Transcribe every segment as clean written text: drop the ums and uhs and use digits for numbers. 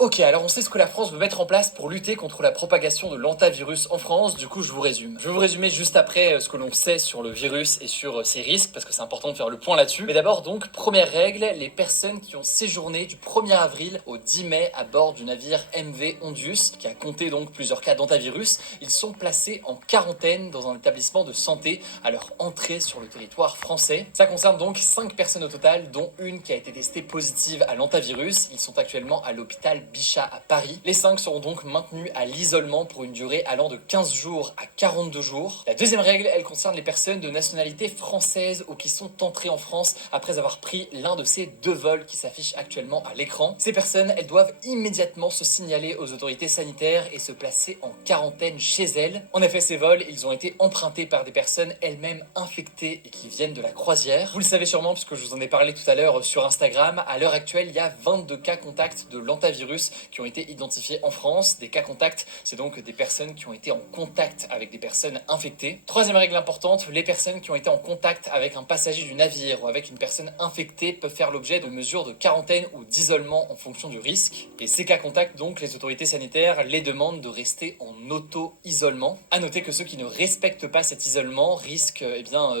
Ok, alors on sait ce que la France veut mettre en place pour lutter contre la propagation de l'hantavirus en France, du coup je vous résume. Je vais vous résumer juste après ce que l'on sait sur le virus et sur ses risques, parce que c'est important de faire le point là-dessus. Mais d'abord donc, première règle, les personnes qui ont séjourné du 1er avril au 10 mai à bord du navire MV Ondius, qui a compté donc plusieurs cas d'hantavirus, ils sont placés en quarantaine dans un établissement de santé à leur entrée sur le territoire français. Ça concerne donc 5 personnes au total, dont une qui a été testée positive à l'hantavirus. Ils sont actuellement à l'hôpital Bichat à Paris. Les 5 seront donc maintenus à l'isolement pour une durée allant de 15 jours à 42 jours. La deuxième règle, elle concerne les personnes de nationalité française ou qui sont entrées en France après avoir pris l'un de ces 2 vols qui s'affichent actuellement à l'écran. Ces personnes, elles doivent immédiatement se signaler aux autorités sanitaires et se placer en quarantaine chez elles. En effet, ces vols, ils ont été empruntés par des personnes elles-mêmes infectées et qui viennent de la croisière. Vous le savez sûrement puisque je vous en ai parlé tout à l'heure sur Instagram. À l'heure actuelle, il y a 22 cas contacts de l'hantavirus qui ont été identifiés en France. Des cas contacts, c'est donc des personnes qui ont été en contact avec des personnes infectées. Troisième règle importante, les personnes qui ont été en contact avec un passager du navire ou avec une personne infectée peuvent faire l'objet de mesures de quarantaine ou d'isolement en fonction du risque. Et ces cas contacts, donc, les autorités sanitaires les demandent de rester en auto-isolement. À noter que ceux qui ne respectent pas cet isolement risquent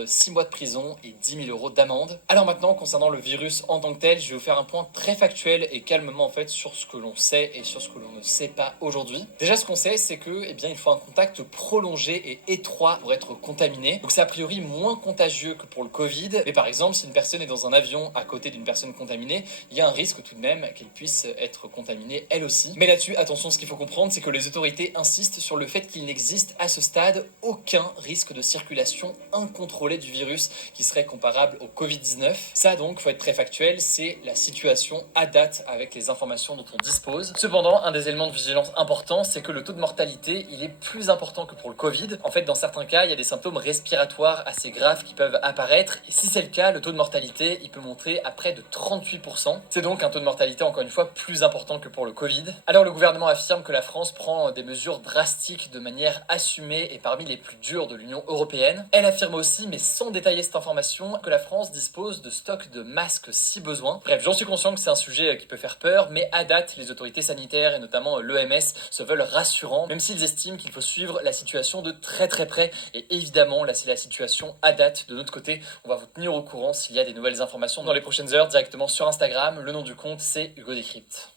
6 mois de prison et 10 000 € d'amende. Alors maintenant, concernant le virus en tant que tel, je vais vous faire un point très factuel et calmement en fait sur ce que l'on sait et sur ce que l'on ne sait pas aujourd'hui. Déjà, ce qu'on sait, c'est que il faut un contact prolongé et étroit pour être contaminé. Donc c'est a priori moins contagieux que pour le Covid. Mais par exemple, si une personne est dans un avion à côté d'une personne contaminée, il y a un risque tout de même qu'elle puisse être contaminée elle aussi. Mais là-dessus, attention, ce qu'il faut comprendre, c'est que les autorités insistent sur le fait qu'il n'existe à ce stade aucun risque de circulation incontrôlée du virus qui serait comparable au Covid-19. Ça donc, faut être très factuel, c'est la situation à date avec les informations dont on dispose. Cependant, un des éléments de vigilance importants, c'est que le taux de mortalité, il est plus important que pour le Covid. En fait, dans certains cas, il y a des symptômes respiratoires assez graves qui peuvent apparaître. Et si c'est le cas, le taux de mortalité, il peut monter à près de 38%. C'est donc un taux de mortalité, encore une fois, plus important que pour le Covid. Alors, le gouvernement affirme que la France prend des mesures drastiques de manière assumée et parmi les plus dures de l'Union européenne. Elle affirme aussi, mais sans détailler cette information, que la France dispose de stocks de masques si besoin. Bref, j'en suis conscient que c'est un sujet qui peut faire peur, mais à date, les autorités sanitaires et notamment l'OMS se veulent rassurants, même s'ils estiment qu'il faut suivre la situation de très très près. Et évidemment, là c'est la situation à date. De notre côté, on va vous tenir au courant s'il y a des nouvelles informations dans les prochaines heures directement sur Instagram. Le nom du compte, c'est Hugo Décrypte.